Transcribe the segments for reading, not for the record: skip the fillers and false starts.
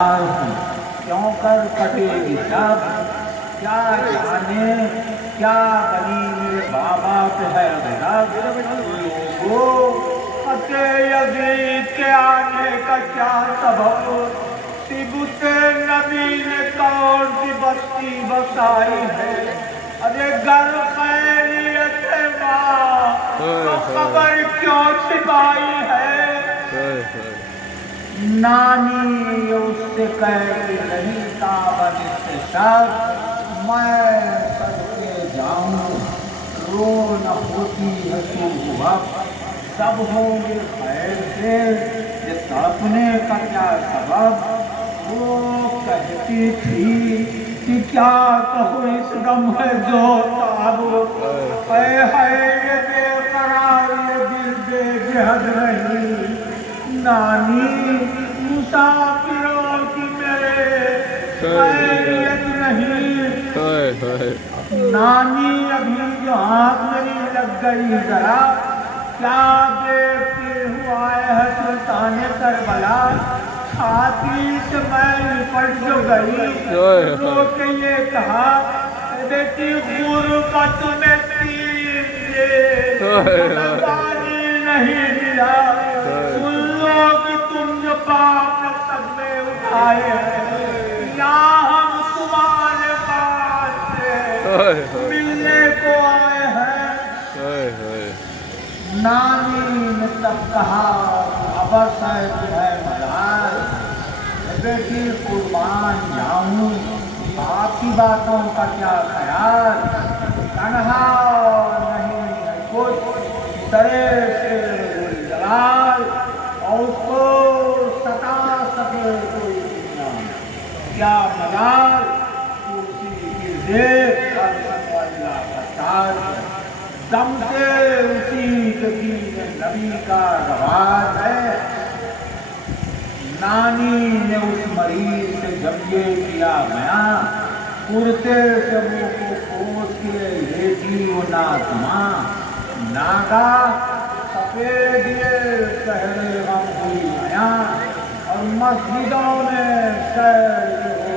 کیوں کر کٹے گی شب کیا جانے کیا بنی میرے بابا پہ ہے غضب لوگو خطے یزید کے آنے کا کیا سبب تبت نبی نے کون سی بستی بسائی ہے ارے گر خیریت ماں تو خبر کیوں چھپائی ہے نانی اس سے کہتی نہیں تابن استشار میں سر کے جاؤں رو نہ ہوتی ہے صبح سب ہوں گے خیر سے یہ تڑپنے کا کیا سبب وہ کہتی تھی کہ کیا کہوں اس غم ہے جو تاب اے ہے یہ بے قرار یہ دل بے جہد نہیں نانی مسافروں کی میرے خیریت نہیں نانی ابھی جو آنکھ میری لگ گئی ذرا کیا دیکھتے ہوا ہے سلطان کربلا چھاتی سے میں لپٹ جو گئی رو کے یہ کہا بیٹی غربت میں تین دے پانی نہیں ملا کہ تم جو باپ نے صدمے اٹھائے ہیں یا ہم تمہارے پاس سے ملنے کو آئے ہیں نانی نے تب کہا ابس ہے تمہیں ملال بیٹی قربان جاؤں آپ کی باتوں کا کیا خیال تنہا نہیں ہے کچھ سرے سے جلال اور اس کو ستا سکے کوئی دنیا کیا ملال کرسی کی دیکھ دم سے اسی کے دین نبی کا رواج ہے نانی نے اس مریض سے جب یہ کیا بیان کرتے سے منہ کو پوچھ کے لیٹی وہ ناتماں ناگا سفید یہ شہر غم ہوئی بیان اور مسجدوں میں سیر ہونے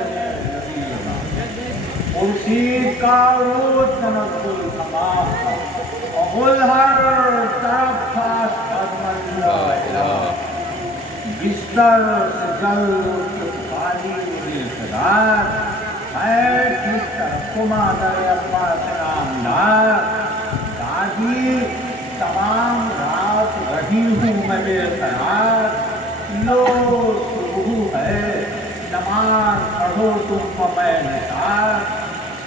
لگی خورشید کا عروج تنزل تمام اور ہر طرف تھا بستر سے جل کے پانی انتظار ہے کس طرف مادر ابا سے نامدار دادی تمام رات رہی ہوں میں بے قرار لو شروع ہے نماز پڑھو تم کو میں نثار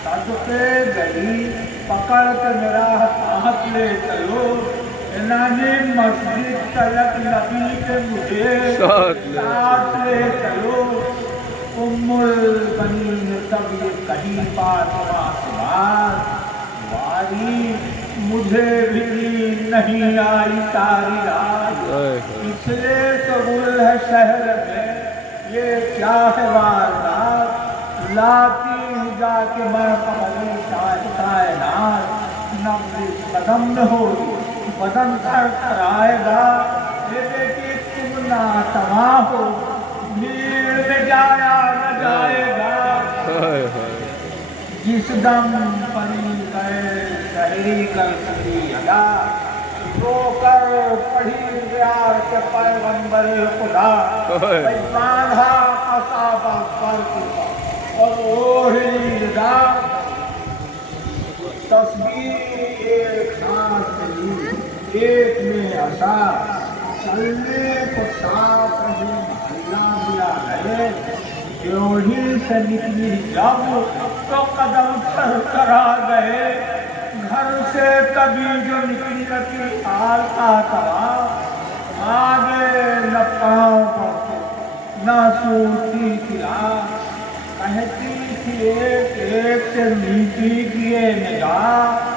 صدقے گئی پکڑ کے میرا ہاتھ لے چلو نانی مسجد تلک نبی کے مجھے ساتھ لے چلو ام البنین تب یہ کہیں فاطمہ سے بات واری مجھے بھی نہیں آئی تاری رات پچھلے تو گل ہے شہر میں یہ کیا ہے واردات لاتی ہوں جا کے میں قبلی کائنات نبض قدم میں ہوگی بدن تھر تھر آئے گا یہ بیٹی تم ناتما ہو بھیڑ میں جایا نہ جائے گا جس دم پری گئے شہری کر سکی ادا رو کر پڑھی پیار کے پیغمبر خدا باندھا قصابہ پر اور اوڑھی رضا تصویر ایک ساتھ لی ایک میں عصا چلنے کو ساتھ رہی محلہ ملا رہے جوڑی سے نکلی جب تو قدم پھر کرا گئے گھر سے کبھی جو نکلی رکھی حال کا تباہ آگے نہ پاؤں پڑتے نہ سوتی کلا کہتی تھی ایک ایک سے نیچی کیے نگاہ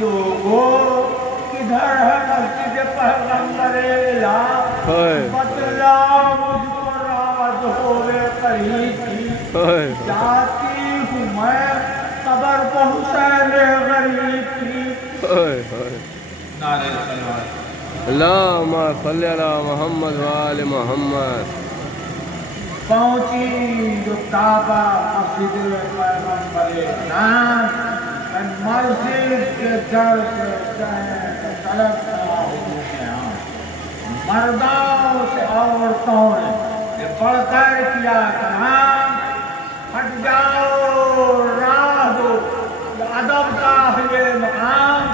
لوگوں کدھر ہے مسجد پیغمبر الہ بتلا مجھ کو راز ہوئے قریب کی جاتی ہوں میں قبر کو حسین غریب کی نعرہ صلوات اللہم صلی علی محمد و آل محمد پہنچی جو کعبہ مسجد پیغمبر اسلام مسجد کے در سے طلب کھڑا ہو گیا مردوں سے عورتوں نے یہ پڑھ کر کیا کلام ہٹ جاؤ راہ دو ادب کا یہ مقام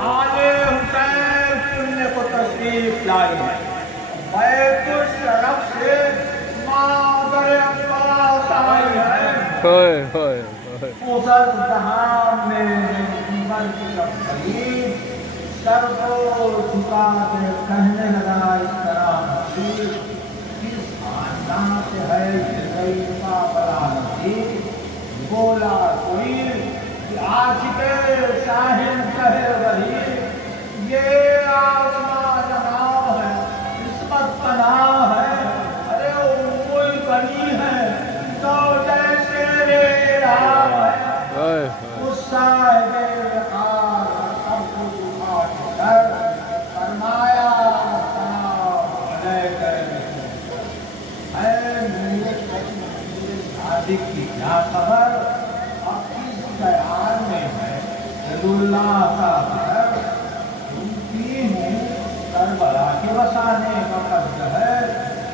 آل حسین سننے کو تشریف لائی ہے بیت الشرف سے مادر عباس آئی ہے اسر جہاں میں عمر کی قریب سر کو جھکا کے کہنے لگا اس طرح نصیب کس خاندان سے ہے یہ غریب کا بڑا نصیب بولا کوئی عاشق شاہن کہے وہی یہ آسمان جناب ہے عصمت پناہ ہے ارے کوئی بنی ہے تو جیسے میرا ہے اس صاحب وقار سب کو جھکا کر فرمایا سلام علیکہ اے میرے شادی کی کیا خبر بیان میں ہے اللہ کا گھر سنتی ہوں کربلا کے بسانے کا قصد ہے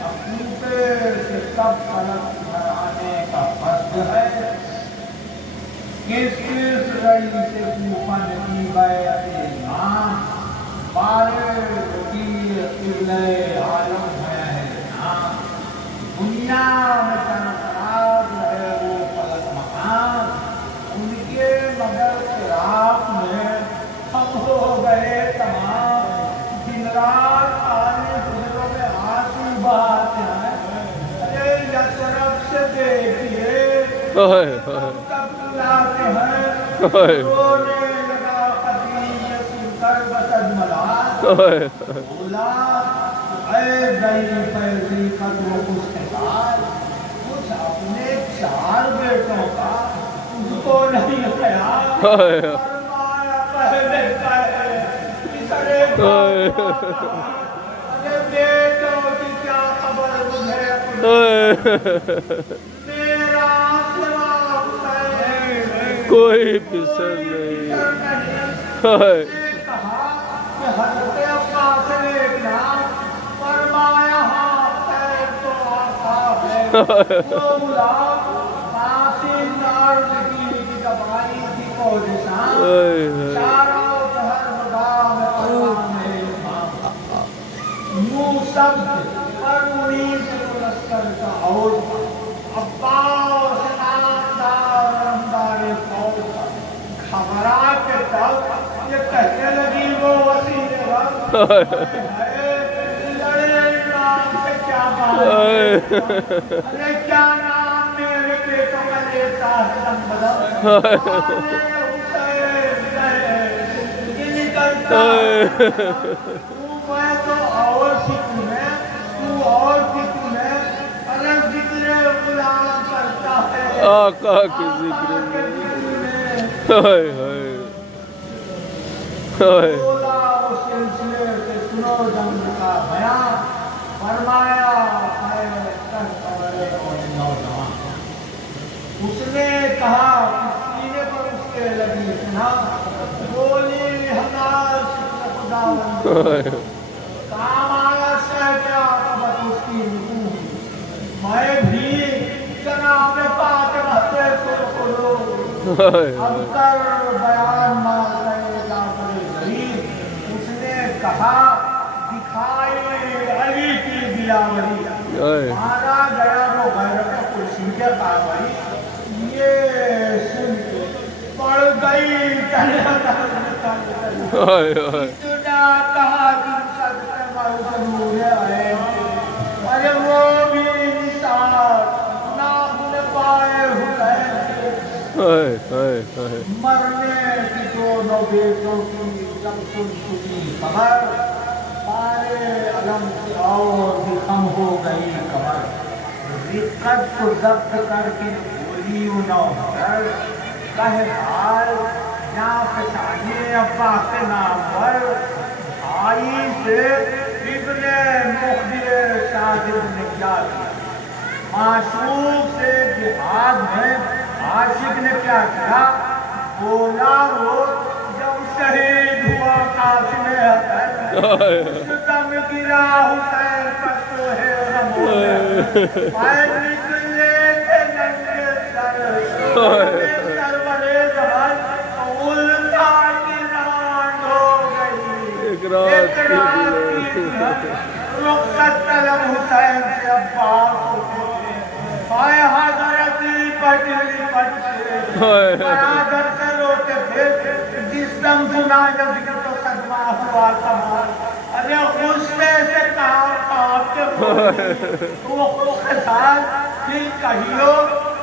اپنے سے کب فلک بھرانے کا قصد ہے کس رئی سے کوفن کی بیعت امام بارے وکیل قبلہ عالم ہے نام دنیا میں سرفراز ہے وہ فلک مقام ان کے مگر فراق میں ہم ہو گئے تمام دن رات آنے گزروں میں آنسو بہاتے ہیں ارے یسرف سے دیکھیے تب لاتے ہیں رونے لگا قدیم سن کر بسد ملا بولا اے گئی فیضی قدر و خوشحال کچھ اپنے 4 بیٹوں کا کو نہیں خیال فرمایا پہلے کہے تیسرے ارے بیٹوں کی کیا خبر مجھے میرا سوا حسین کوئی پسر نہیں کہا کہ حضرت عباس نے ایک نام فرمایا ہاں خیر تو آقا ہے وہ غلام قاسم نارد کی دبائی تھی کو نشان چاروں جہر مدام قرآن یوں سب پر منیز لشکر کا عود عباس نامدار رمدار فوج کا خبرا کے تب یہ کہنے لگی وہ وسیل وقت لڑے نام سے کیا بات ارے کیا نام میرے بیٹوں کا لیتا ہے دم بدم یہ نکلتا ہے میں تو اور فکر میں تو اور فکر میں ارے ذکر غلام کرتا ہے آقا کی ذکر میں بولا اس سلسلے سے سنو جنگ کا بیان فرمایا ہے سرکار اور نوجوان اس نے کہا سینے پر اس کے لگی سنا بولی ہمارا شکر خدا کام آیا سے کیا عقبت اس کی رکوع میں بھی جناب پاک بہتے کرو اب کر بیان مال رہے جعفر ضریر اس نے کہا دکھائے علی کی دلاوری مارا گیا وہ غیرت کرسی کے قابری یہ سن کے پڑ گئی اتنا کہا کہ صدقے معذور آئے ارے وہ بھی نثار ناخن پائے حسین مرنے کی دونوں بیٹوں کی جب سنی خبر سارے علم سے اور بھی کم ہو گئی کمر رقت کو ضبط کر کے بولی نوکر کہے حال جہاں پہچانے ابا کے نام پر بھائی سے ابن مخبر شاہد نے کیا کیا معشوق سے جہاد میں عاشق نے کیا کیا؟ بولا وہ جب شہید ہوا قاسم حسن، اس دم گرا حسین پر سوہے رمو پائے نکلے تھے ننگے سر، سرورے زہر الٹا گران ہو گئی ایک رات کی رخصت طلب حسین سے عباس ہوتے پائے حضرت پٹلی پٹے برادر سے روتے تھے، جس دم سنا جب ذکر تو صدمہ ہوا کمال، ارے غصے سے کہا آپ کے بولی وہ خسال پھر کہیو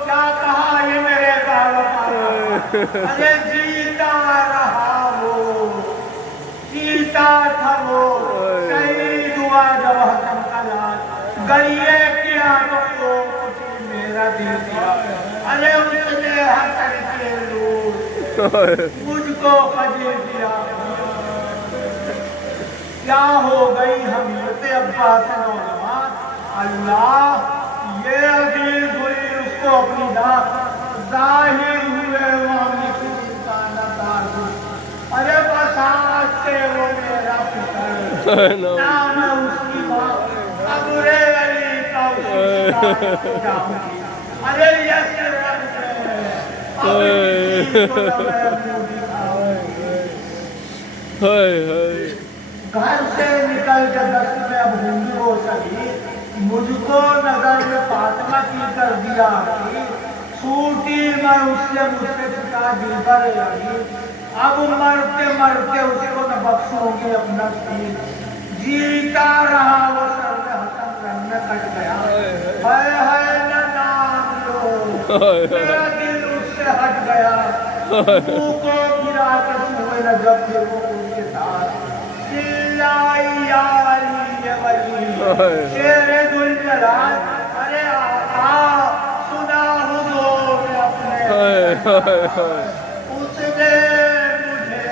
کیا کہا یہ میرے بابا پاپا، ارے جیتا رہا وہ جیتا تھا وہ شہید ہوا جب حسن کا لال، گریے کیا تو کچھ میرا دل دیا، ارے اس نے حسن کے لور مجھ کو خجل دیا، کیا ہو گئی حمیت عباس نوجوان، اللہ یہ عزیز ہوئی اس کو اپنی ذات، ظاہر ہوئے وامی کسی کا نظار ہوئی، ارے بس آج سے وہ میرا فکر نام اس کی ماں ابر علی کا اسی جاؤں گی، ارے یس رب میں اپنی چیز کو میں منہ دکھاؤں گی، گھر سے نکل کے دست میں اب ہوں گی وہ شہید، مجھ کو نظر میں فاطمہ کی کر دیا چھوٹی میں اس سے مجھ سے چھٹا دل بر رہی، اب مرتے مرتے اس کو نہ بخشوں گی اپنا سین، جیتا رہا وہ سر میں حسن رنگ میں کٹ گیا، ہائے نہ نام لو میرا دل اس سے ہٹ گیا، منہ کو گرا کے سوئے نہ جب پھر وہ ان کے ساتھ، چلائی یا علی ولی شیر ذوالجلال، ارے آقا سنا حضور نے اپنے اس نے مجھے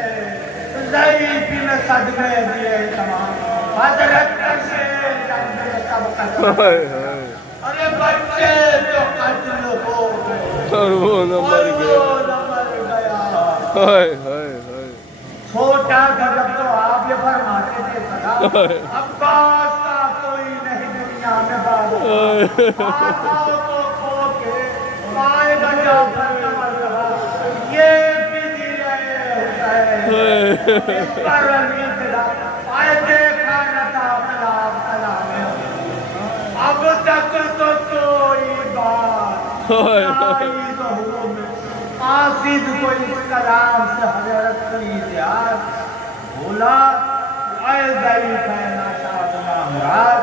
ضعیف میں صدمے دیے تمام، حضرت کا شیر جنگ میں سب قتل، ارے بچے تو قتل ہو گئے اور وہ نہ مر گیا، چھوٹا تھا جب تو آپ یہ فرماتے تھے صدا عباس کا کوئی نہیں دنیا میں بابو، آقا کو کھو کے پائے گا جعفر کا مرتبہ، یہ بھی دل ہے اس پر علی تلا آئے دیکھا نہ تھا خلاف کلام، اب تک تو کوئی بات آئی ظہور میں، قاصد کو اس کلام سے حضرت کی زیاد بولا، اے ضعیف ہے ناشاد مراد،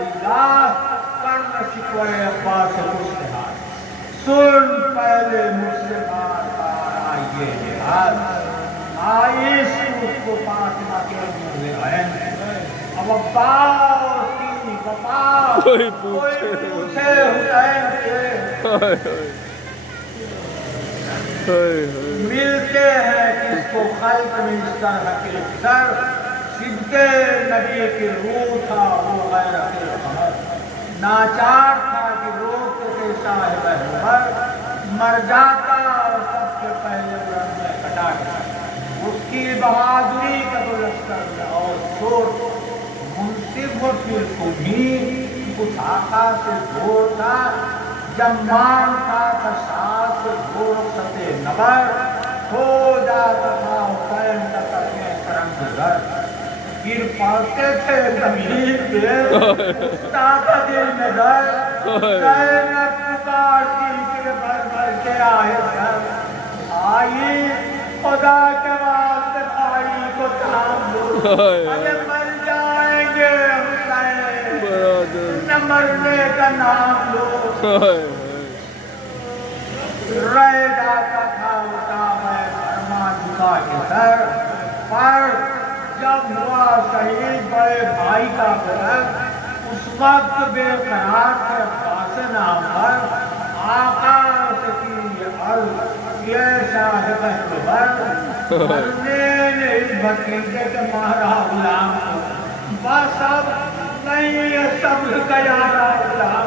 اللہ کرن شکوے عباس مشتہار، سن پہلے مجھ سے بار بار آئیے لحاظ، آئیس اس کو فاطمہ کے نور عین، اب عباس کی وفا کوئی پوچھے حسین سے، ملتے ہیں کس کو خلق میں اس طرح کے سر، صدق نبی کی روح تھا وہ غیرت القمر، ناچار تھا کہ روکتے تھے صاحب عمر، مر جاتا اور سب سے پہلے بلند میں کٹا گیا، اس کی بہادری کا تو لشکر اور چھوٹ منصف و پھر تمہیں کچھ آقا سے جوڑ تھا، جمان کا ساتھ گھوڑ ستے نبر، ہو جاتا تھا حسین کا کرنے کرم گزر، گر پڑتے تھے زمین پہ استاد دل میں در، زینب پکارتی کہ بھر بھر کے آئے سر، آئی خدا کے واسطے بھائی کو تھام لو، ارے مر جائیں گے حسین نہ مرنے کا نام لو، رہ جاتا تھا ہوتا میں فرمان خدا کے سر، پر جب ہوا شہید بڑے بھائی کا قتل، اس وقت بے قرار تھے عباس نام پر، آقا سے کی یہ عرض یہ صاحب احمد، مرنے نے اس بھتیجے کے مارا غلام کو، بس اب نہیں یہ صبر کا یارا غلام،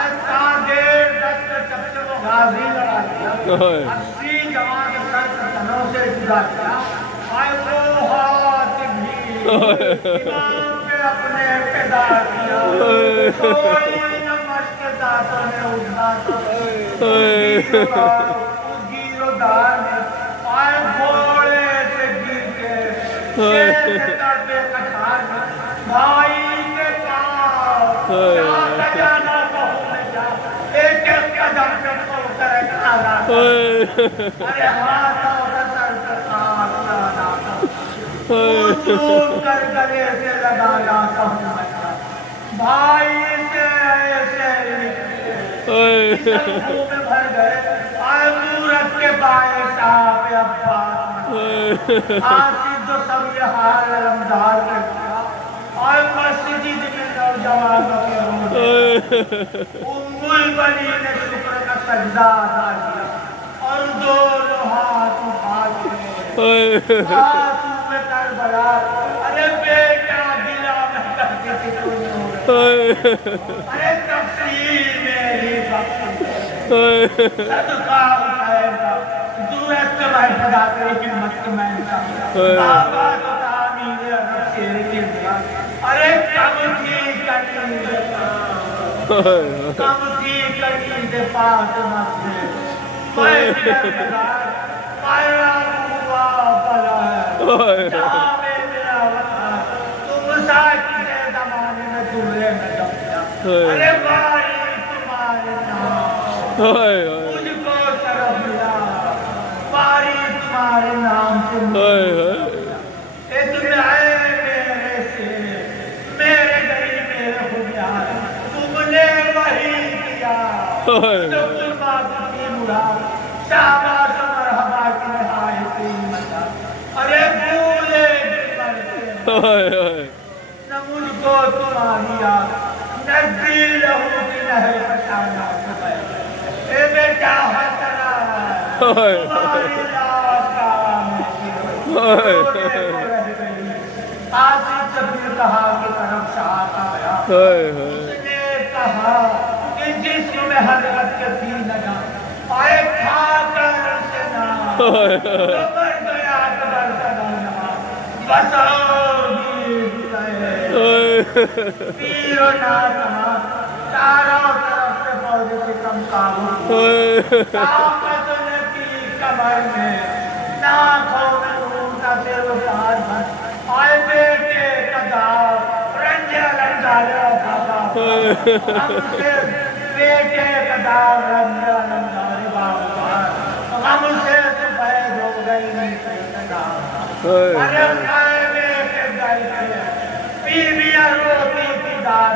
ایسا دیر دست جب سے وہ غازی لڑا دیا 80 جوان سر تنوں سے جدا کیا وہ ہاتھ بھی امام نے اپنے پیدا کیا کوئی نہ مشک داتوں نے اٹھا تو گیر و دار نے گھوڑے سے گر کے شیر سے تڑپے کٹھار میں بھائی کے پاؤں جانا بہت میں جا ایک ایک قدم پہ تو کرے کھانا ارے ہاتھ اور سر پہ ساتھ لانا دور کر گلے سے لگا لاتا ہوں میں بھائی سے ایسے سب میں بھر گئے عبورت کے بائے صاحب عباس آسی تو سب یہ حال علمدار کر دیا اور مسجد میں نوجوانوں کے رونے ام البنی نے شکر کا سجدہ ادا کیا اور دونوں ہاتھ اٹھا کے ہاتھ میں کربلا ارے بیٹا دلا میں کر کے کتنے ہو ارے تفسیر میری بخشی صدقہ اٹھائے گا ضرورت کے بھائی خدا تیری خدمت کے میں بابا تو تعمیر رب شیر کے دیا ارے کم تھی کنید فاطمہ سے میں میرا ہوا بلا ہے جہاں میں میرا وطن تم ساکی سے زمانے میں دورے میں جب گیا ارے باری تمہارے نام مجھ کو شرف ملا باری تمہارے نام سے اے تم آئے میرے سے میرے غریب میرے خودیار تم نے وہی کیا جو قربات کی مراد شاباش مرحبا کی نہایتی مجھا ارے بھولے برتے نہ مجھ کو تمہاری یاد نزدی لہو کی نہر پشانا سبے اے بیٹا حسنا تمہاری یاد کا مشکل آصف جبیر کہا کہ طرف شاہ کا گیا اس نے کہا کہ جسم میں حضرت کے بھی لگا آئے کھا کر سے نام کبر گیا کبر سدانا بس اور گیر گئے پیر و ناتما چاروں طرف سے پودے سے کم کاموں طاقت نے کی کمر میں ناکھوں میں اونٹا سے وفاد بھر آئے بیٹے قدار رنجے لنگارے و بابا ہم سے بیٹے قدار رنجے لنگارے بابا ہم سے سفید ہو گئی نہیں سیدنا ارے کھائے بیٹے گئی تھے بیویاں روتی تھی دار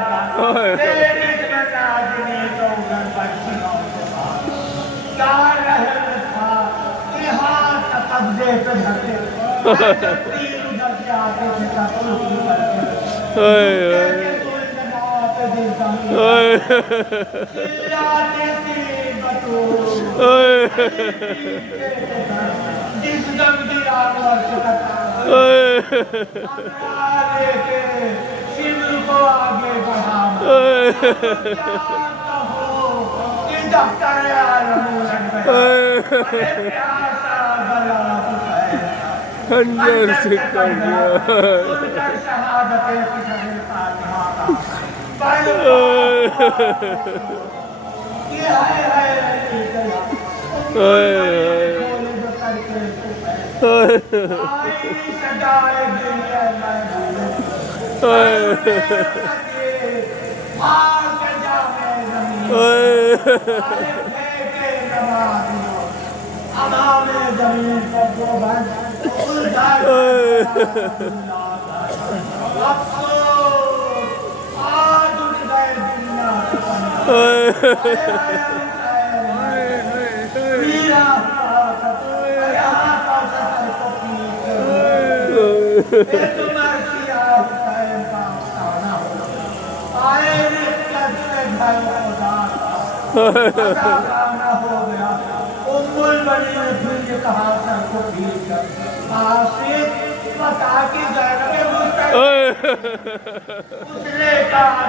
تیری میں ناجنی تو گھر بچی ہوں کیا رہے تھا کہ ہاتھ قبضے پہ دھکے تیر ادھر سے آتے تھے تکل کی کرتے تیرے کوئی جگہ پہ دل زمین چلاتے تھی بطور جس دم کی آگوار سے کتا ہمارا لے کے شمر کو آگے بڑھانا کہ دفتر عالم لگ گئے ارے پیاسا گلا بکھائے خنجر سے کر دیا ان کا شہادت فجر فاطمہ کا یہ ہے آئی سجائے دنیا میں مار کے جانے زمین پھینکے نمازیوں امام زمین پر جو بھن الٹا افسوس آج اٹھ گئے دنیا کے میرا یہاں کا سفر کو پیچھے تمہارے سیاہ حسین کا افسانہ ہو آئے رکت سے گھر خدا کا خزانہ ہو گیا ام البنی نے پھر یہ کہا سر کو ٹھیک کر آصف بتا کی زینب مستقبل اس نے کہا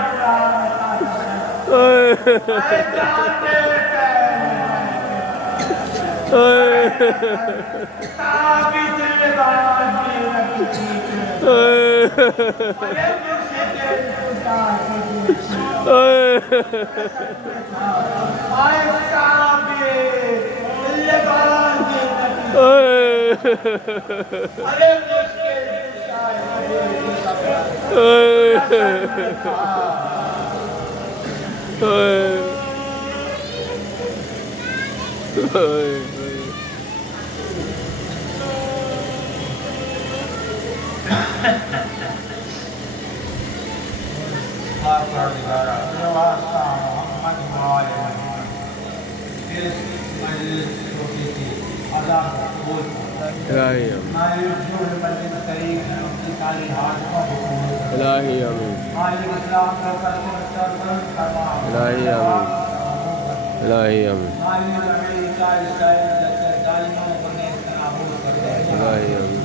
الہی آمین الہی آمین الہی آمین الہی آمین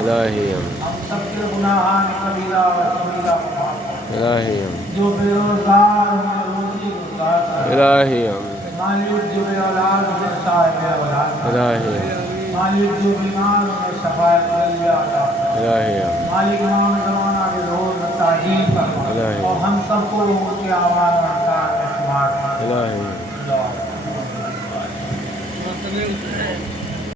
الہی آمین ہم سب کے گناہان کبیرہ و صغیرہ کو معاف کر۔ الہی آمین جو بے روزگار ہیں روزی روزگار کر۔ الہی آمین مالک جو بے اولاد ہیں صاحب اولاد کر۔ الہی آمین مالک جو بیمار ہیں شفاء قلبیہ عطا کر۔ الہی آمین مالک امام زمانہ کے ظہور میں تعظیم فرما الہی اور ہم سب کو ان کے اعمال و احسان میں شمار کر۔ الہی آمین اللہ